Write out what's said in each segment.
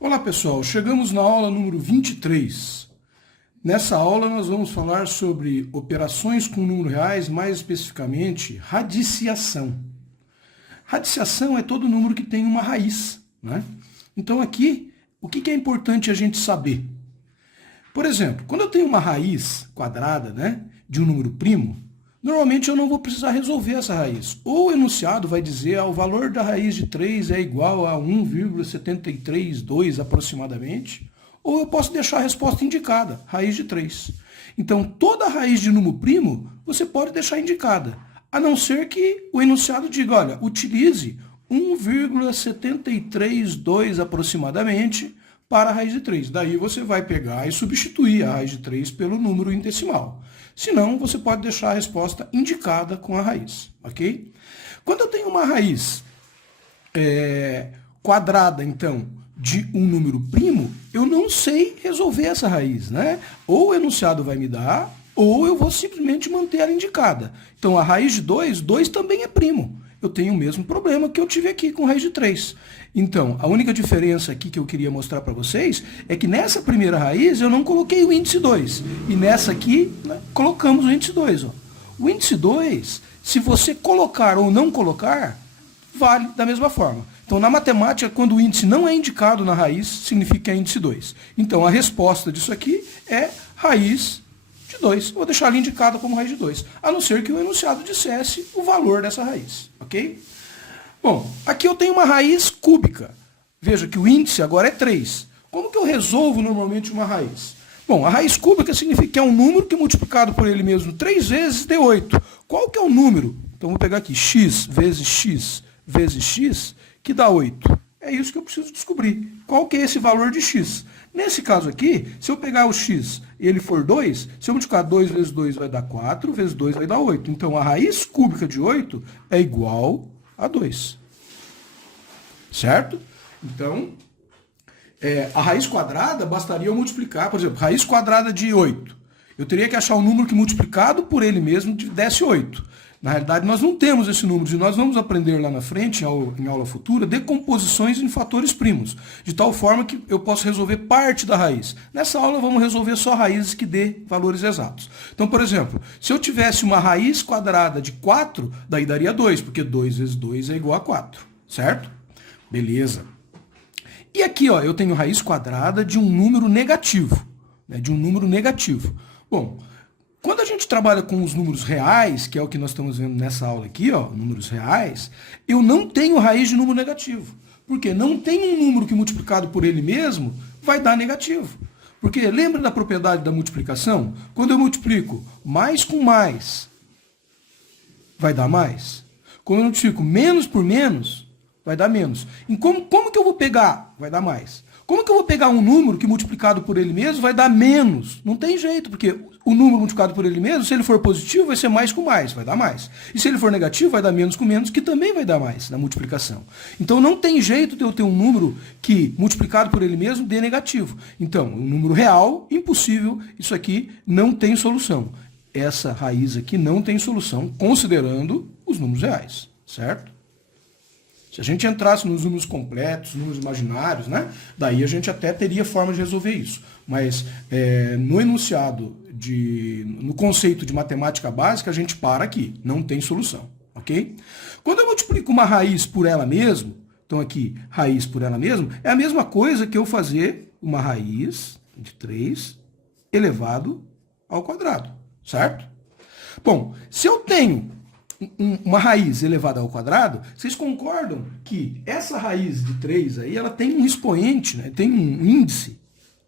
Olá pessoal, chegamos na aula número 23. Nessa aula nós vamos falar sobre operações com números reais, mais especificamente radiciação. Radiciação é todo número que tem uma raiz, né? Então aqui, o que é importante a gente saber? Por exemplo, quando eu tenho uma raiz quadrada, né, de um número primo, normalmente eu não vou precisar resolver essa raiz. Ou o enunciado vai dizer o valor da raiz de 3 é igual a 1,732 aproximadamente, ou eu posso deixar a resposta indicada, raiz de 3. Então, toda raiz de número primo você pode deixar indicada, a não ser que o enunciado diga, olha, utilize 1,732 aproximadamente para a raiz de 3. Daí você vai pegar e substituir a raiz de 3 pelo número em decimal. Se não, você pode deixar a resposta indicada com a raiz, ok? Quando eu tenho uma raiz quadrada, então, de um número primo, eu não sei resolver essa raiz, né? Ou o enunciado vai me dar, ou eu vou simplesmente manter ela indicada. Então, a raiz de 2, 2 também é primo. Eu tenho o mesmo problema que eu tive aqui com raiz de 3. Então, a única diferença aqui que eu queria mostrar para vocês é que nessa primeira raiz eu não coloquei o índice 2. E nessa aqui, né, colocamos o índice 2. Ó. O índice 2, se você colocar ou não colocar, vale da mesma forma. Então, na matemática, quando o índice não é indicado na raiz, significa que é índice 2. Então, a resposta disso aqui é raiz de 2. Vou deixar ali indicada como raiz de 2, a não ser que o enunciado dissesse o valor dessa raiz, ok? Bom, aqui eu tenho uma raiz cúbica. Veja que o índice agora é 3. Como que eu resolvo normalmente uma raiz? Bom, a raiz cúbica significa que é um número que multiplicado por ele mesmo 3 vezes dê 8. Qual que é o número? Então, vou pegar aqui x vezes x que dá 8. É isso que eu preciso descobrir. Qual que é esse valor de x? Nesse caso aqui, se eu pegar o x e ele for 2, se eu multiplicar 2 vezes 2 vai dar 4, vezes 2 vai dar 8. Então, a raiz cúbica de 8 é igual a 2. Certo? Então, a raiz quadrada bastaria eu multiplicar, por exemplo, raiz quadrada de 8. Eu teria que achar um número que multiplicado por ele mesmo desse 8. Na realidade, nós não temos esse número, e nós vamos aprender lá na frente, em aula futura, decomposições em fatores primos, de tal forma que eu posso resolver parte da raiz. Nessa aula, vamos resolver só raízes que dê valores exatos. Então, por exemplo, se eu tivesse uma raiz quadrada de 4, daí daria 2, porque 2 vezes 2 é igual a 4, certo? Beleza. E aqui, ó, eu tenho raiz quadrada de um número negativo, né, Bom, quando a gente trabalha com os números reais, que é o que nós estamos vendo nessa aula aqui, ó, números reais, eu não tenho raiz de número negativo. Por quê? Não tem um número que multiplicado por ele mesmo vai dar negativo. Porque lembra da propriedade da multiplicação? Quando eu multiplico mais com mais, vai dar mais. Quando eu multiplico menos por menos, vai dar menos. E como que eu vou pegar? Vai dar mais. Como que eu vou pegar um número que multiplicado por ele mesmo vai dar menos? Não tem jeito, porque o número multiplicado por ele mesmo, se ele for positivo, vai ser mais com mais, vai dar mais. E se ele for negativo, vai dar menos com menos, que também vai dar mais na multiplicação. Então não tem jeito de eu ter um número que, multiplicado por ele mesmo, dê negativo. Então, um número real, impossível, isso aqui não tem solução. Essa raiz aqui não tem solução, considerando os números reais, certo? Se a gente entrasse nos números completos, números imaginários, né? Daí a gente até teria forma de resolver isso. Mas no enunciado, no conceito de matemática básica, a gente para aqui. Não tem solução, ok? Quando eu multiplico uma raiz por ela mesma, então aqui, raiz por ela mesma, é a mesma coisa que eu fazer uma raiz de 3 elevado ao quadrado, certo? Bom, se eu tenho uma raiz elevada ao quadrado, vocês concordam que essa raiz de 3 aí, ela tem um expoente, né? Tem um índice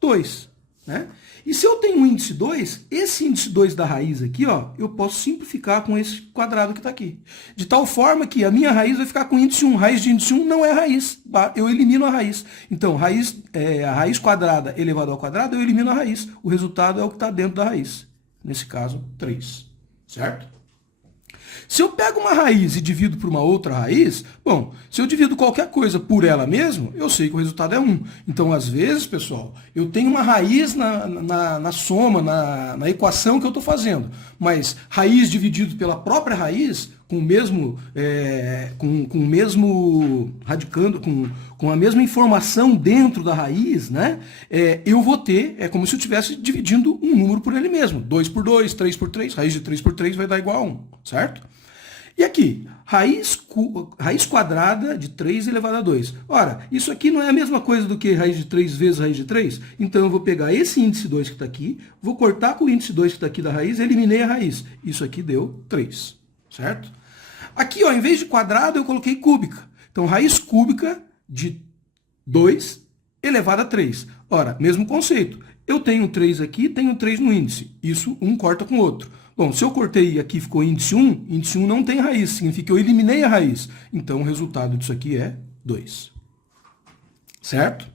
2, né? E se eu tenho um índice 2, esse índice 2 da raiz aqui, ó, eu posso simplificar com esse quadrado que está aqui. De tal forma que a minha raiz vai ficar com índice 1. Raiz de índice 1 não é raiz, eu elimino a raiz. Então, a raiz quadrada elevada ao quadrado, eu elimino a raiz. O resultado é o que está dentro da raiz. Nesse caso, 3, certo? Se eu pego uma raiz e divido por uma outra raiz, bom, se eu divido qualquer coisa por ela mesma, eu sei que o resultado é 1. Então, às vezes, pessoal, eu tenho uma raiz na soma, na equação que eu estou fazendo, mas raiz dividido pela própria raiz, com o mesmo, com o mesmo radicando, com a mesma informação dentro da raiz, né? Eu vou ter, é como se eu estivesse dividindo um número por ele mesmo. 2 por 2, 3 por 3, raiz de 3 por 3 vai dar igual a 1, certo? E aqui, raiz quadrada de 3 elevado a 2. Ora, isso aqui não é a mesma coisa do que raiz de 3 vezes raiz de 3? Então eu vou pegar esse índice 2 que está aqui, vou cortar com o índice 2 que está aqui da raiz, eliminei a raiz. Isso aqui deu 3, certo? Aqui, ó, em vez de quadrado, eu coloquei cúbica. Então, raiz cúbica de 2 elevado a 3. Ora, mesmo conceito. Eu tenho 3 aqui, tenho 3 no índice. Isso, um corta com o outro. Bom, se eu cortei e aqui ficou índice 1 não tem raiz, significa que eu eliminei a raiz. Então, o resultado disso aqui é 2. Certo?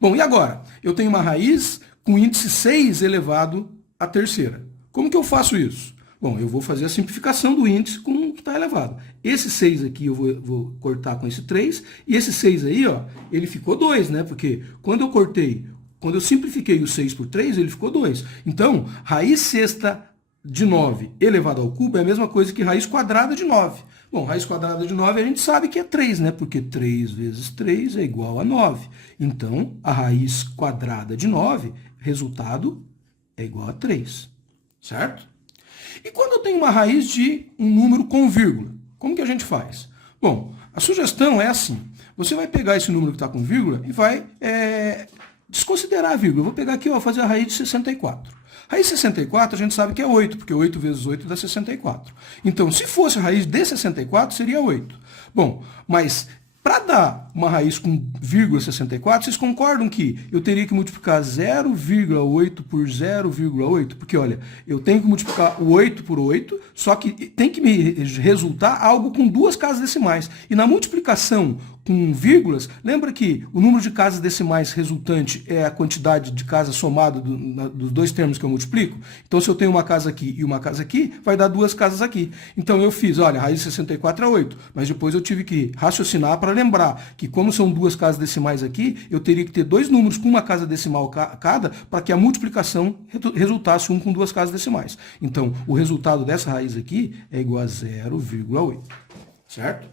Bom, e agora? Eu tenho uma raiz com índice 6 elevado à terceira. Como que eu faço isso? Bom, eu vou fazer a simplificação do índice com o que está elevado. Esse 6 aqui eu vou cortar com esse 3, e esse 6 aí, ó, ele ficou 2, né? Porque quando eu simplifiquei o 6 por 3, ele ficou 2. Então, raiz sexta de 9 elevado ao cubo é a mesma coisa que raiz quadrada de 9. Bom, raiz quadrada de 9 a gente sabe que é 3, né? Porque 3 vezes 3 é igual a 9. Então, a raiz quadrada de 9, resultado é igual a 3. Certo? E quando eu tenho uma raiz de um número com vírgula, como que a gente faz? Bom, a sugestão é assim. Você vai pegar esse número que está com vírgula e vai desconsiderar a vírgula. Eu vou pegar aqui, ó, fazer a raiz de 64. Raiz de 64 a gente sabe que é 8, porque 8 vezes 8 dá 64. Então, se fosse a raiz de 64, seria 8. Bom, mas para dar uma raiz com vírgula 64, vocês concordam que eu teria que multiplicar 0,8 por 0,8? Porque, olha, eu tenho que multiplicar o 8 por 8, só que tem que me resultar algo com duas casas decimais. E na multiplicação com vírgulas, lembra que o número de casas decimais resultante é a quantidade de casas somada dos dois termos que eu multiplico? Então, se eu tenho uma casa aqui e uma casa aqui, vai dar duas casas aqui. Então, eu fiz, olha, raiz de 64 é 8, mas depois eu tive que raciocinar para lembrar que, como são duas casas decimais aqui, eu teria que ter dois números com uma casa decimal cada para que a multiplicação resultasse um com duas casas decimais. Então, o resultado dessa raiz aqui é igual a 0,8, certo?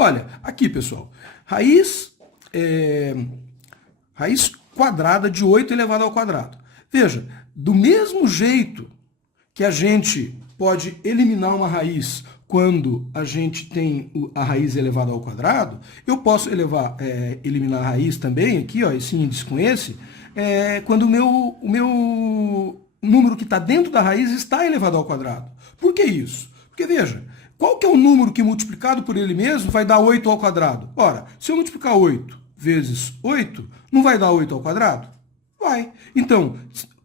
Olha, aqui, pessoal, raiz quadrada de 8 elevado ao quadrado. Veja, do mesmo jeito que a gente pode eliminar uma raiz quando a gente tem a raiz elevada ao quadrado, eu posso eliminar a raiz também, aqui, ó, esse índice com esse, quando o meu número que está dentro da raiz está elevado ao quadrado. Por que isso? Porque, veja, qual que é o número que multiplicado por ele mesmo vai dar 8 ao quadrado? Ora, se eu multiplicar 8 vezes 8, não vai dar 8 ao quadrado? Vai. Então,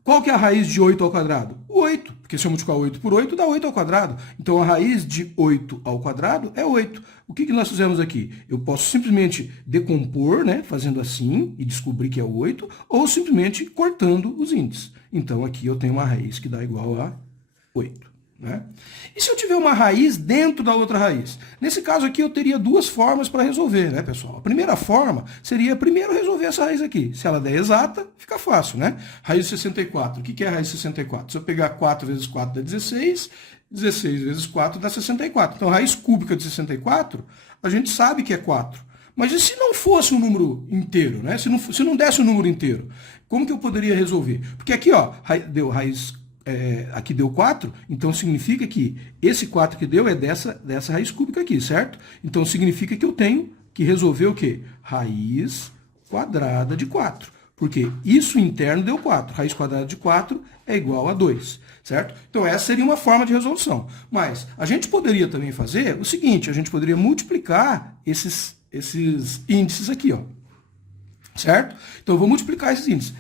qual que é a raiz de 8 ao quadrado? 8. Porque se eu multiplicar 8 por 8, dá 8 ao quadrado. Então, a raiz de 8 ao quadrado é 8. O que nós fizemos aqui? Eu posso simplesmente decompor, né, fazendo assim, e descobrir que é 8, ou simplesmente cortando os índices. Então, aqui eu tenho uma raiz que dá igual a 8. Né? E se eu tiver uma raiz dentro da outra raiz? Nesse caso aqui eu teria duas formas para resolver, né, pessoal? A primeira forma seria primeiro resolver essa raiz aqui. Se ela der exata, fica fácil, né? Raiz de 64. O que é a raiz de 64? Se eu pegar 4 vezes 4 dá 16, 16 vezes 4 dá 64. Então, a raiz cúbica de 64, a gente sabe que é 4. Mas e se não fosse um número inteiro, né? Se não desse um número inteiro, como que eu poderia resolver? Porque aqui, ó, deu raiz aqui deu 4, então significa que esse 4 que deu é dessa raiz cúbica aqui, certo? Então significa que eu tenho que resolver o quê? Raiz quadrada de 4. Porque isso interno deu 4. Raiz quadrada de 4 é igual a 2, certo? Então essa seria uma forma de resolução. Mas a gente poderia também fazer o seguinte, a gente poderia multiplicar esses índices aqui, ó. Certo? Então eu vou multiplicar esses índices.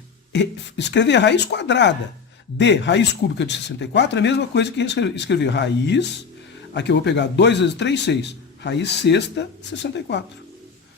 Escrever raiz quadrada de raiz cúbica de 64 é a mesma coisa que escrever raiz, aqui eu vou pegar 2 vezes 3, 6, raiz sexta de 64.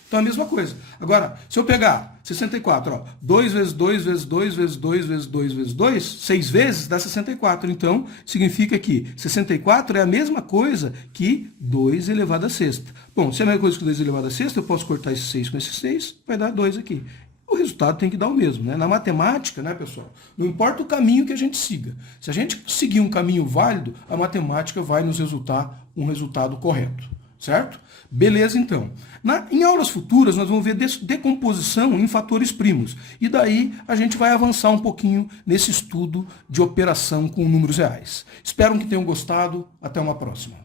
Então é a mesma coisa. Agora, se eu pegar 64, ó, 2 vezes 2 vezes 2 vezes 2 vezes 2 vezes 2, 6 vezes dá 64. Então, significa que 64 é a mesma coisa que 2 elevado a sexta. Bom, se é a mesma coisa que 2 elevado a sexta, eu posso cortar esse 6 com esse 6, vai dar 2 aqui. o resultado tem que dar o mesmo, né? Na matemática, né, pessoal, não importa o caminho que a gente siga. Se a gente seguir um caminho válido, a matemática vai nos resultar um resultado correto, certo? Beleza, então. Em aulas futuras, nós vamos ver decomposição em fatores primos. E daí a gente vai avançar um pouquinho nesse estudo de operação com números reais. Espero que tenham gostado. Até uma próxima.